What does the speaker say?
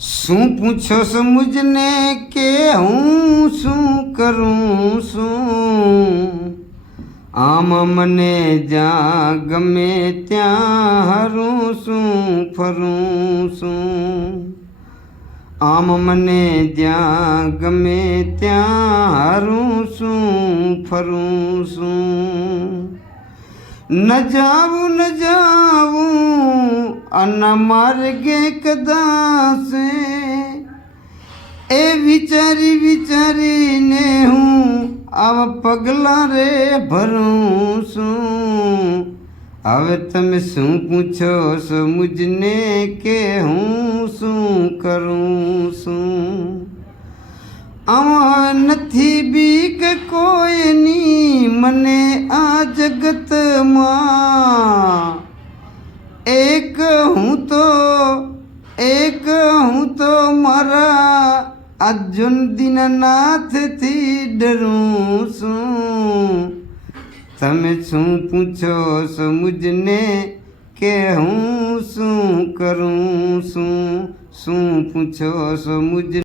શું પૂછો છો મુજને કે હું શું કરું છું? આમ મને જ્યાં ગમે ત્યાં હરું છું ફરું છું. આમ મને જ્યાં ગમે ત્યાં હરું છું ફરું છું. ન જાવું અન માર્ગે કદાચ એ વિચારીને હું આવા પગલાં રે ભરું છું. હવે તમે શું પૂછો છો મુજને કે હું શું કરું છું? આમાં નથી બીક કોઈની મને આ જગતમાં. એક હું તો મારા આ દીનનાથથી ડરું છું. તમે શું પૂછો છો મુજને કે હું શું કરું છું? શું પૂછો છો મુજને?